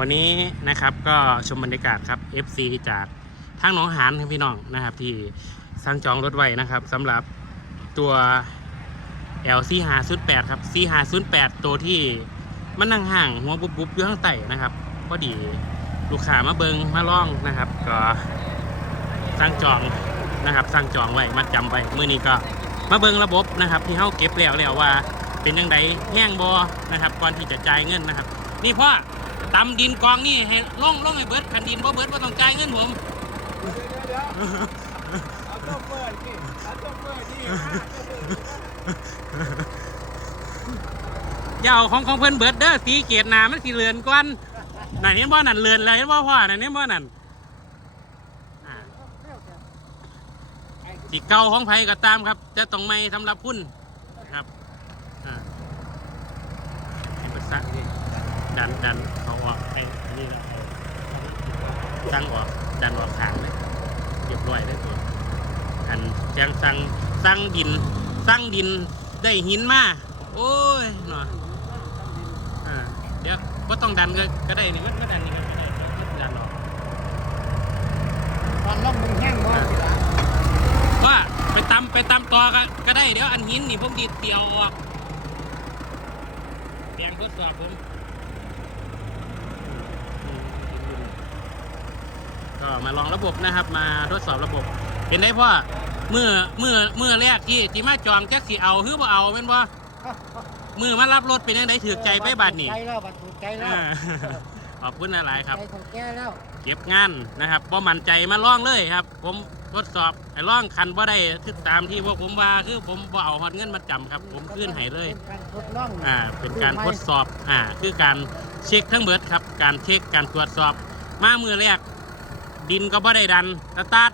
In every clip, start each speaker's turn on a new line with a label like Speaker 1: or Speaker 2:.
Speaker 1: วันนี้นะครับก็ชมบรรยากาศครับ FC จากทางหนองหานครับพี่น้องนะครับ ที่สั่งจองรถไว้นะครับสำหรับตัว L C 5 0 8ครับ C 5 0 8ตัวที่มันนั่งห่างหัวบุบบุบอยู่ข้างใต้นะครับก็ดีลูกค้ามาเบิงมาล่องนะครับ ก็สั่งจองนะครับสั่งจองไว้มาจำไว้มื้อนี้ก็มาเบิงระบบนะครับ ที่เฮาเก็บแล้วแล้วว่า เป็นยังไงแห้งบอนะครับก่อนที่จะจ่ายเงินนะครับ นี่พ่อ ตำดินกองนี่ให้ล่องล่องให้เบิดคันดินบ่เบิดบ่ต้องจ่ายเงินผม
Speaker 2: เอาโชเฟอร์นี่เอาโชเฟอร์นี่
Speaker 1: อย่าเอาของของเพิ่นเบิดเด้อสีเกียรติหนามันสิเลือนก่อนนั่นเห็นบ่นั่นเลือนเลยเห็นบ่พ่อนั่นเห็นบ่นั่นอ่าสิเก่าของไผก็ตามครับแต่ต้องไม่สำหรับคุณครับอ่าให้ประสะนี่ดันดันเขาออกไอ้อันนี้ละ ตั้งออกดันออกขางเลยเรียบร้อยเลยตัวอันแจ้งสั่งสั่งดินสั่งดินได้หินมาโอ้ยเนาะอ่าเดี๋ยวว่าต้องดันก็ก็ได้นี่มันก็ดันนี่ก็ได้ดันออก
Speaker 2: ตอนล่องมึงแห้งบ่สิล่ะ
Speaker 1: ว่าไปตำไปตำต่อก็ก็ได้เดี๋ยวอันหินนี่ผมดีดเตียวออกแปลงทดสอบผมอืม ก็มาลองระบบนะครับมาทดสอบระบบ เป็นได้พ่อเมื่อเมื่อเมื่อแรกที่ที่มาจองจักสิเอาหรือบ่เอาเป็นบ่มือมารับรถเป็นยังไงถือใจไปบัดนี่
Speaker 2: ใจแล้วบัดถูกใจแล้ว
Speaker 1: อ่าขอบคุณอะไรครับ
Speaker 2: ใจของแกแล้ว
Speaker 1: เก็บงานนะครับพอมั่นใจมาล่องเลยครับ ผมทดสอบไอ้ล่องคันว่าได้คือตามที่พวกผมว่าคือผมบ่เอาฮอดเงินมาจำครับ ผมขึ้นให้เลย
Speaker 2: เป็นการทดลอง
Speaker 1: อ่าเป็นการทดสอบอ่าคือการเช็คทั้งเบิดครับ การเช็คการตรวจสอบมามือแรก ดินก็บ่ได้ดันสตาร์ท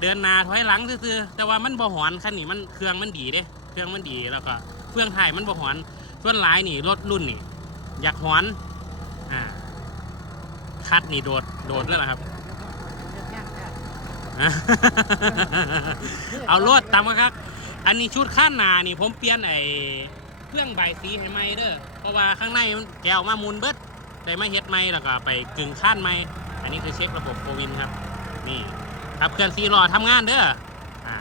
Speaker 1: เดินหนาถอยหลังซื่อๆแต่ว่ามันบ่หอนคันนี้มันเครื่องมันดีเด้เครื่องมันดีแล้วก็เครื่องถ่ายมันบ่หอนส่วนหลายนี่รถรุ่นนี่ อยากหอนอ่าคัดนี่โดดโดดแล้วล่ะครับ เอาลวดตามมาครับ อันนี้ชุดข้านนานี่ผมเปลี่ยนไอ้เครื่องใบสีให้ไหมเด้อเพราะว่าข้างในมันแก้วมามูลเบิดได้มาเฮ็ดไหมแล้วก็ไปกึ่งข้านไหม อันนี้คือเช็คระบบโควินครับ นี่ขับเคลื่อนซีรอทำงานเด้ออ่า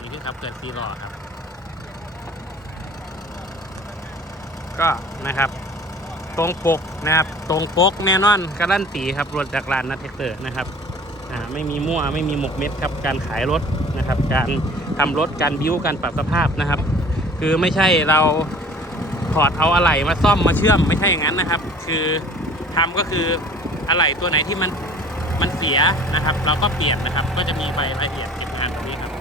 Speaker 1: นี่คือขับเคลื่อนซีรอครับ ก็นะครับตรงปกนะครับตรงปกแน่นอนการันตีครับรถจากร้านนัทเทคเตอร์นะครับอ่าไม่มีมั่วไม่มีหมกเม็ดครับการขายรถนะครับ การทำรถการบิ้วการปรับสภาพนะครับ คือไม่ใช่เราถอดเอาอะไหล่มาซ่อมมาเชื่อมไม่ใช่อย่างนั้นนะครับ คือทำก็คือ อะไหล่ตัวไหนที่มันมันเสียนะครับ เราก็เปลี่ยนนะครับ ก็จะมีใบรายละเอียดเก็บงานตรงนี้ครับ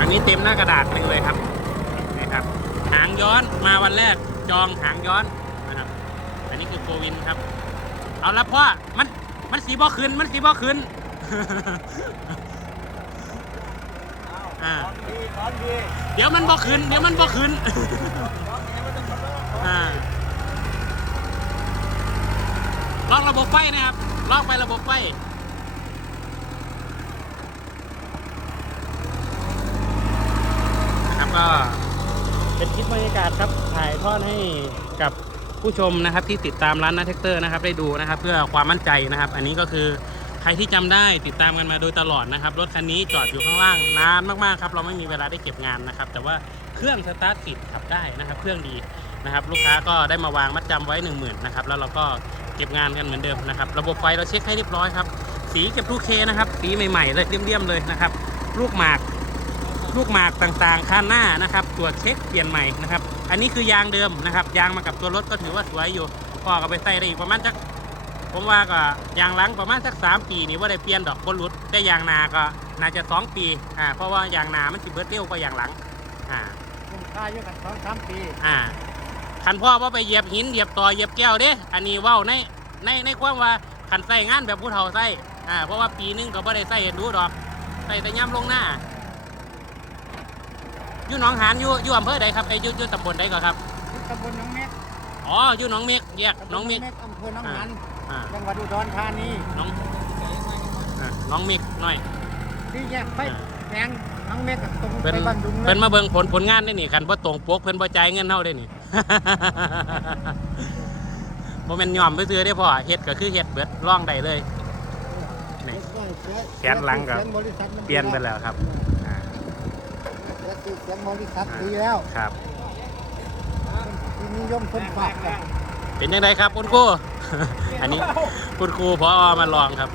Speaker 1: อันนี้เต็มหน้ากระดาษหนึ่งเลยครับนะครับ หางย้อนมาวันแรกจองหางย้อนนะครับ อันนี้คือโควินครับ เอาละพ่อมันมันสีบ่ขึ้นมันสีบ่ขึ้นอ่าเดี๋ยวมันบ่ขึ้นเดี๋ยวมันบ่ขึ้น
Speaker 2: ของดีมันอ่า
Speaker 1: ลองระบบไฟนะครับลองไประบบไฟนะครับก็เป็นคลิปบรรยากาศครับถ่ายทอดให้กับผู้ชมนะครับที่ติดตามร้านนาเทคเตอร์นะครับได้ดูนะครับ เพื่อความมั่นใจนะครับ อันนี้ก็คือใครที่จำได้ติดตามกันมาโดยตลอดนะครับรถคันนี้จอดอยู่ข้างล่างนานมากๆครับเราไม่มีเวลาได้เก็บงานนะครับ แต่ว่าเครื่องสตาร์ทติดขับได้นะครับ เครื่องดีนะครับ ลูกค้าก็ได้มาวางมัดจำไว้ 1 0,000 นะครับ แล้วเราก็ ก็บงานกันเหมือนเดิมนะครับ ระบบไฟเราเช็คให้เรียบร้อยครับ สีเก็บ 2K นะครับ สีใหม่ๆเลยเรียมๆเลยนะครับ ลูกหมาก ลูกหมากต่างๆ ข้างหน้านะครับ ตรวจเช็คเปลี่ยนใหม่นะครับ อันนี้คือยางเดิมนะครับ ยางมากับตัวรถก็ถือว่าสวยอยู่พ่อก็ไปใส่ได้อีกประมาณสักผมว่าก็ยางหลังประมาณสักสามปีนี่ว่าได้เปลี่ยนดอกบนรุดแต่ยางนาก็น่าจะสองปีอ่าเพราะว่ายางนามันสิเบิดเร็วกว่ายางหลังอ่า
Speaker 2: คุ้มค่าอยู่กันสองสามปี
Speaker 1: อ่า คันพ่อว่าไปเหยียบหินเหยียบต่อเหยียบแก้วเด้ อันนี้เว้าในในในความว่าคันใส่งานแบบผู้เฒ่าใส่อ่าเพราะว่าปีนึงก็บ่ได้ใส่เห็นดูดอกใส่แต่ย่ำลงหน้าอยู่หนองหานอยู่อยู่อำเภอใดครับไอ้ยอยู่อยู่ตำบลใดก่อนครับ
Speaker 2: ที่ตำบลหน้องเม็ก
Speaker 1: อ๋ออยู่หนองเมฆแยกหนองเมฆ
Speaker 2: อำเภอหน้องหัน
Speaker 1: อ่า
Speaker 2: จังหวัดอุดรธานี
Speaker 1: หน้องอ่าหน้องเมฆหน่อย
Speaker 2: ที่แยกไป
Speaker 1: อ่า
Speaker 2: แปลงหน้องเม็กกับตรง
Speaker 1: เพิ่น
Speaker 2: ไปบ้านดุงเล
Speaker 1: เพิ่
Speaker 2: ย
Speaker 1: นมาเบิ่งผลผลงานได้นี่คันบ่ตรงปกเพิ่นบ่จ่ายเงินเฮาได้นี่ บ่แม่นยอมไปซื้อได้อพ่อเฮ็ดก็คือเฮ็ดเบิดร่องได้เลย นี่ แขนหลังกับ
Speaker 2: แขนบริษัทมั
Speaker 1: เปลี่ยนไปแล้วครับอ่า
Speaker 2: แขนบริษัทดีแล้ว
Speaker 1: ครับ
Speaker 2: ที่นิยมคนฝากกัน
Speaker 1: เป็นยังไงครับคุณครู อันนี้คุณครูพอมาลองครับ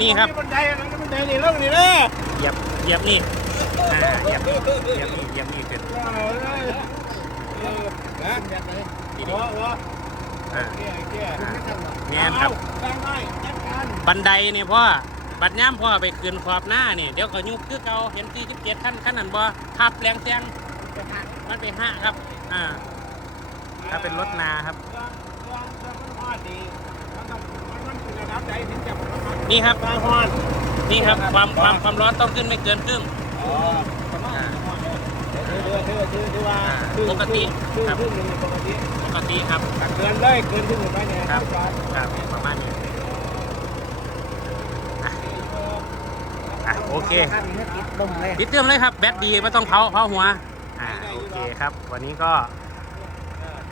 Speaker 1: นี่ครับ
Speaker 3: บันไดอันนั้นบันไดนี่เรื่องนี้เลย
Speaker 1: เหยียบเหยียบนี่อ่าเหยียบเหยียบนี่เหยียบนี่ขึ้น
Speaker 3: นะ
Speaker 2: แบบไหน
Speaker 1: ที
Speaker 3: หั
Speaker 1: นี้
Speaker 3: วหัว
Speaker 1: อ่า
Speaker 3: เกี้ยเกี้ย
Speaker 1: อ่า
Speaker 2: ไม่ทำหรอก
Speaker 1: แน่นครับ
Speaker 3: ตั้งให้จัดการ
Speaker 1: บันไดเนี่ยพ่อบัดย่ามพ่อไปคืนขอบหน้าเนี่ยเดี๋ยวก็ยุบคือเก่าเห็นสี่สิบเจ็ดขั้นขั้นนั้นบ่ทับแรงเสียงมันไปห้าครับ อ่าถ้าเป็นรถนาครับ
Speaker 3: เรื่องเรื่องเรื่องมันฮอดดีมันต้องมันมันเป็นระดับใดถึงจะมันฮอด
Speaker 1: นี่ครับ
Speaker 3: บางฮอด
Speaker 1: นี่ครับความความความร้อนต้องขึ้นไม่เกินครึ่ง
Speaker 3: อ๋อประมาณถือถือถือถือว่า
Speaker 1: ปกติ
Speaker 3: ถือ
Speaker 1: ครับ
Speaker 3: ถือหนึ่งปกติ
Speaker 1: ปกติครับ
Speaker 3: ตักเกินเลยเกินที่หนึ่งไปเนี่ย
Speaker 1: ครับ
Speaker 3: จอด
Speaker 1: ครับประมาณนี้อะอะโอเค
Speaker 2: ข้างนี้ติดลมเลย
Speaker 1: ปิดเติมเลยครับแบตดีไม่ต้องเผาเผาหัวอ่าโอเคครับ วันนี้ก็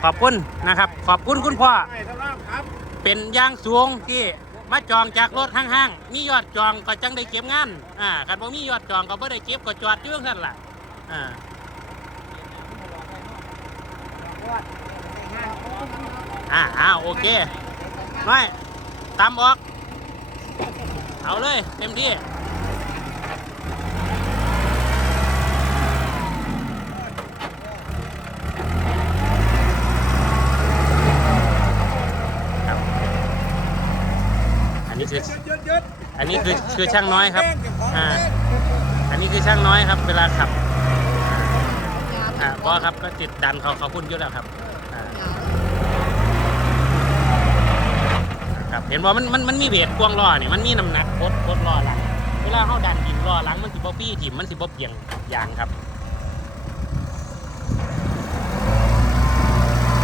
Speaker 1: ขอบคุณนะครับ ขอบคุณคุณพ่อ เป็นย่างสูงที่มาจองจากรถห้างๆมียอดจองก็จังได้เก็บงานอ่าคันบ่มียอดจองก็บ่ได้เก็บก็จอดอยู่นั่นล่ะอ่าอ่าอ่าโอเคน้อยตามออก เอาเลยเต็มที่ ครับ อันนี้คือ
Speaker 3: ยึดยึด
Speaker 1: อันนี้คือคือช่างน้อยครับอ่าอันนี้คือช่างน้อยครับ เวลาขับอ่าบอครับก็ติดดันเขาเขาพุ่นยุ่แล้วครับอ่าครับเห็นว่ามันมันมันมีเวทกวางล้อเนี่ยมันมีน้ำหนักโคตรโคตรล้อหลังเวลาเขาดันดินล้อหลังมันสิบ่ปี้ถิ่มมันสิบ่เปียงยางครับ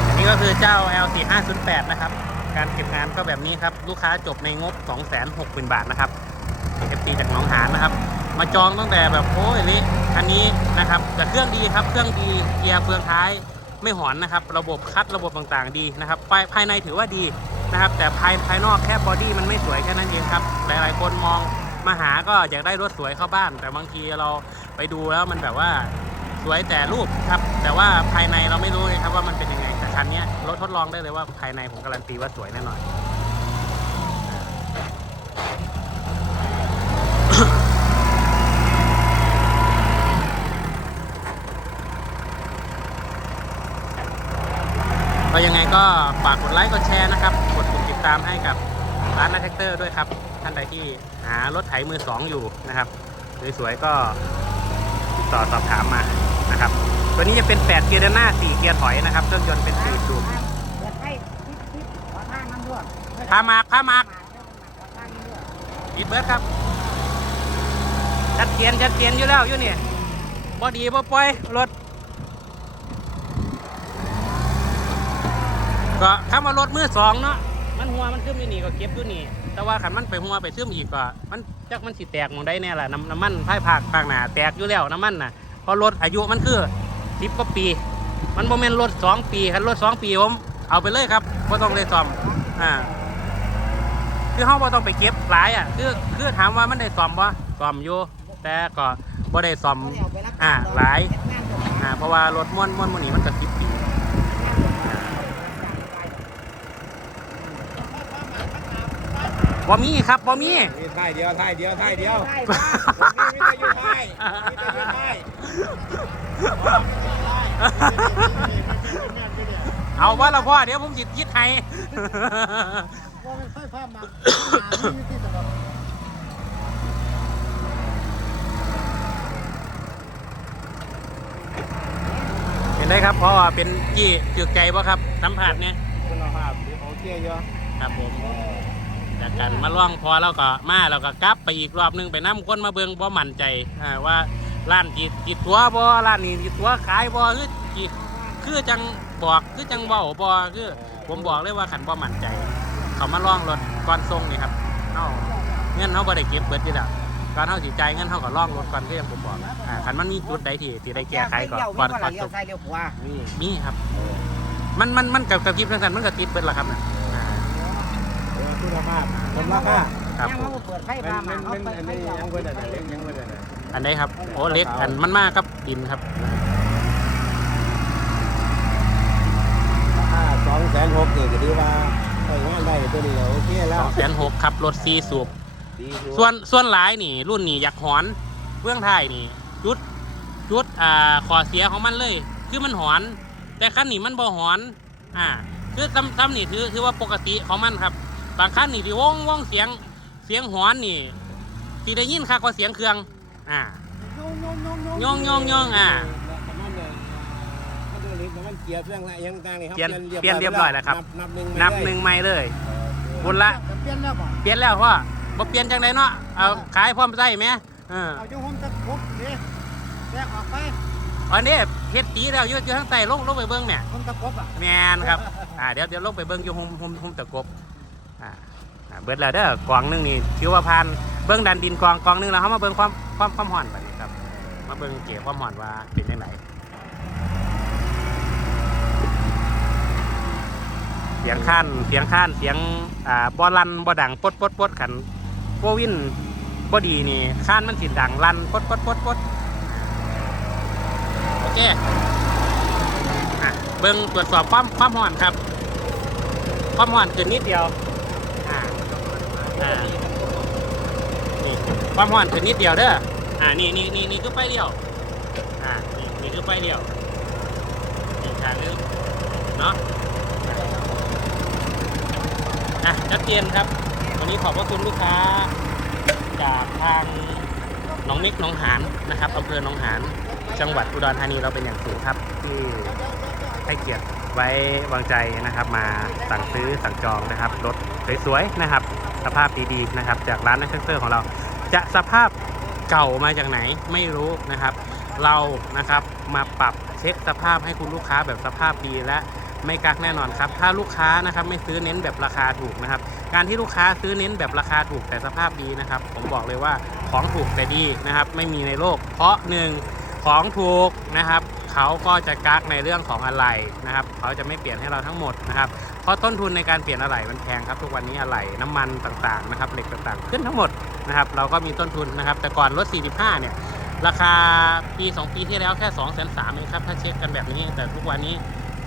Speaker 1: อันนี้ก็คือเจ้า L4508 นะครับ การเก็บงานก็แบบนี้ครับ ลูกค้าจบในงบ 260,000 บาทนะครับ FT จากหนองหานนะครับ มาจองตั้งแต่แบบโอ้ยเละคันนี้นะครับแต่เครื่องดีครับ เครื่องดีเกียร์เฟืองท้ายไม่หอนนะครับ ระบบคัดระบบต่างๆดีนะครับภายภายในถือว่าดีนะครับ แต่ภายภายนอกแค่บอดี้มันไม่สวยแค่นั้นเองครับ หลายๆคนมองมาหาก็อยากได้รถสวยเข้าบ้าน แต่บางทีเราไปดูแล้วมันแบบว่าสวยแต่รูปครับ แต่ว่าภายในเราไม่รู้เลยครับว่ามันเป็นยังไง คันนี้รถทดลองได้เลยว่าภายในผมการันตีว่าสวยแน่นอนก็ยังไงก็ฝากกดไลค์กดแชร์นะครับ กดปุ่มติดตามให้กับร้านนักแท็กเตอร์ด้วยครับ ท่านใดที่หารถไถมือสองอยู่นะครับ สวยๆก็ติดต่อสอบถามมานะครับ ตัวนี้จะเป็น 8 เกียร์เดินหน้า 4 เกียร์ถอยนะครับ เครื่องยนต์เป็น4สูบ
Speaker 2: เปิดให้ทิศทิศขอทางน้ำด้วย
Speaker 1: พามากพามาก
Speaker 2: ขอทางน้ำด้วย
Speaker 1: อีเบิร์ดครับ ชัดเจนชัดเจนอยู่แล้วอยู่นี่บ่ดีบ่ปล่อยรถ ก็คำว่ารถมือสองเนาะ มันหัวมันขึ้นอยู่นี่ก็เก็บอยู่นี่ แต่ว่าขันมันไปหัวไปซึมอีกก็ มันจักมันสิแตกหมองได้แน่ล่ะน้ำน้ำมันไผ่ภาคภาคหนาแตกอยู่แล้วน้ำมันน่ะเพราะรถอายุมันคือ สิบกว่าปี มันโมเมนรถสองปีคันรถสองปีผมเอาไปเลยครับไ่ต้องเลยซ่อมอ่าคือเขาบ่ต้องไปเก็บหลายอะคือคือถามว่ามันได้ซ่อมบ่ซ่อมอยู่แต่ก็บ่ได้ซ่อมอ่าหลายอ่าเพราะว่ารถม่วนม่วนหมันนี้มันก็สิบปีบ่มีครับบ่มี
Speaker 3: มีท้ายเดียวท้ายเดียวท้ายเดียว
Speaker 2: ใช่
Speaker 3: ผมนี่มีแต่อยู่ท้ายมีแต่อยู่ท้าย
Speaker 1: เอาว่าละพ่อเดี๋ยวผมสิยิดให้
Speaker 2: ว่ามันค่อยพามาหาที่ตลอด
Speaker 1: เห็นได้ครับเพราะว่าเป็นยี่จืกใจป่ะครับสัมผัสเนี่ย
Speaker 3: คุณภาพโอเคเยอะ
Speaker 1: ครับผมจากกันมาล่องพอแล้วก็มาแล้วก็กลับไปอีกรอบหนึงไปนํคนมาเบิงบ่มั่นใจว่า ร้านจีจีตัวบ่ร้านนี้จีตัวขายบ่คือจีคือจังบอกคือจังเว้าบ่คือ ผมบอกเลยว่าขันบ่มั่นใจ เขามาล่องรถก่อนส่งนี่ครับเฮาเงินเฮาบ่ได้เก็บเบิดอยู่แล้วก่อนเฮาสิจ่ายเงินเฮาก็ล่องรถก่อนคืออย่างผมบอกอ่าคันมันมีจุดใดที่ที่ได้แก้ไขก่อนก่อนก่อน
Speaker 2: เลี้ย
Speaker 1: ส่
Speaker 2: ว
Speaker 1: ง
Speaker 2: ซ้ายเลี้ยวขวา
Speaker 1: มีครับ มันมันมันกับกับคลิปทั้งสันมันกับติดเบิดละครับนะ
Speaker 3: คุณภาพสมราคา
Speaker 1: ครับ
Speaker 2: ยังเขาเปิดไฟ
Speaker 3: มัน
Speaker 2: ฟ้า
Speaker 3: มั
Speaker 2: มานเขา
Speaker 3: มัน
Speaker 2: ไป
Speaker 3: อัน
Speaker 2: ไฟ
Speaker 3: นี้
Speaker 2: ฟ้า
Speaker 3: ยังเพิ่นอันนั้นเล็กยังเพิ่น อันนั้น
Speaker 1: อันใดครับโอ้เล็กอันมันมากครับดินครับ
Speaker 3: ราคาสองแสนหกนี่ก็ดีว่าใช้งานได้ตัวนี้ก็โอเคแล้
Speaker 1: ส
Speaker 3: ว
Speaker 1: องแสนหกครับรถซีสูบ
Speaker 3: ดีอยู่
Speaker 1: ส่วนส่วนหลายนี่ รุ่นนี่อยากหอนเบื้องท้ายนี่จุดจุดอ่าขอเสียของมันเลย คือมันหอน แต่คันนี้มันบ่หอน อ่า คือซ้ำซ้ำนี่ถือถือว่าปกติของมันครับ บางคันนี่ที่วงวงเสียงเสียงหอนนี่ที่ได้ยินค่ะก็เสียงเครื่อง อ่า
Speaker 2: โยงโยงโยง
Speaker 1: โยงโยงโยงอ่า
Speaker 3: แล้วมันเนี่ยมันดูลิฟต์แล้วมันเกียร์เครื่องละยังต่างนี่ครับ
Speaker 1: เปลี่ยนเปลี่ยนเรียบร้อยแล้วครับ
Speaker 3: นับหนึ่ง
Speaker 1: นับหนึ่งไม่เลยบุญละ
Speaker 2: เปลี่ยนแล้วบ่
Speaker 1: เปลี่ยนแล้วพ่อบ่เปลี่ยนจังไดเนาะ เอาขายพร้อมใส่ไหมเออ
Speaker 2: เอาอยู่ผมตะคุบนี่แยกออกไป
Speaker 1: อันนี้เฮ็ดสีแล้วอยู่อยู่ทางใต้ลงลงไปเบิ่งเนี่ย
Speaker 2: ผมตะคุบอะ
Speaker 1: แมนครับ อ่าเดี๋ยวเดี๋ยวลงไปเบิ้งอยู่หุมหุมหุมตะกบอ่าอ่า เบิดแล้วเด้อกองหนึงนี่ถือว่าผ่านเบิ้องดันดินกองกองหนึงแล้วเขามาเบิ้งความความความห่อนไปครับ มาเบิ้งเกี่ยวความห่อนว่าเป็นยังไงเสียงข้านเสียงข้านเสียงอ่าบ่ลันบ่ดังปดปดปดขันโบวินบ่ดีนี่ข้านมันสิดังลันปดปดปดปดโอเคเบิ้งตรวจสอบความความห่อนครับ ความห่อนขึ้นนิดเดียว อ่านี่ความห่อนขึ้นนิดเดียวเด้ออ่านี่นี่นี่นี่คือไฟเดียวอ่านี่นี่คือไฟเดียวนี่ทางนึงเนาะอะชัดเจนครับวันนี้ขอบพระคุณลูกค้าจากทางหนองนิกหนองหานนะครับอำเภอหนองหานจังหวัดอุดรธานีเราเป็นอย่างสูงครับ ที่ให้เกียรติไว้วางใจนะครับ มาสั่งซื้อสั่งจองนะครับรถสวยๆนะครับ สภาพดีๆนะครับ จากร้านนักเตอร์ของเรา จะสภาพเก่ามาจากไหนไม่รู้นะครับ เรานะครับมาปรับเช็คสภาพให้คุณลูกค้าแบบสภาพดีและไม่กักแน่นอนครับ ถ้าลูกค้านะครับไม่ซื้อเน้นแบบราคาถูกนะครับ การที่ลูกค้าซื้อเน้นแบบราคาถูกแต่สภาพดีนะครับ ผมบอกเลยว่าของถูกแต่ดีนะครับ ไม่มีในโลก เพราะหนึ่งของถูกนะครับ เขาก็จะกักในเรื่องของอะไรนะครับ เขาจะไม่เปลี่ยนให้เราทั้งหมดนะครับ ราะต้นทุนในการเปลี่ยนอะไหล่มันแพงครับทุกวันนี้อะไหล่น้ำมันต่างๆนะครับเหล็กต่างๆ ขึ้นทั้งหมดนะครับ เราก็มีต้นทุนนะครับ แต่ก่อนรถ 45 เนี่ย ราคาปี 2 ปีที่แล้วแค่2 3 0 0 0เองครับถ้าเช็คกันแบบนี้ แต่ทุกวันนี้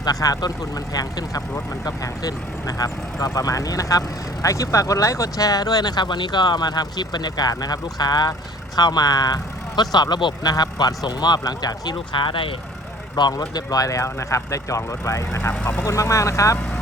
Speaker 1: ราคาต้นทุนมันแพงขึ้นครับรถมันก็แพงขึ้นนะครับ ก็ประมาณนี้นะครับใครคลิปฝากกดไลค์กดแชร์ด้วยนะครับ วันนี้ก็มาทำคลิปบรรยากาศนะครับ ลูกค้าเข้ามาทดสอบระบบนะครับ ก่อนส่งมอบหลังจากที่ลูกค้าได้ลองรถเรียบร้อยแล้วนะครับ ได้จองรถไว้นะครับ ขอบพระคุณมากๆนะครับ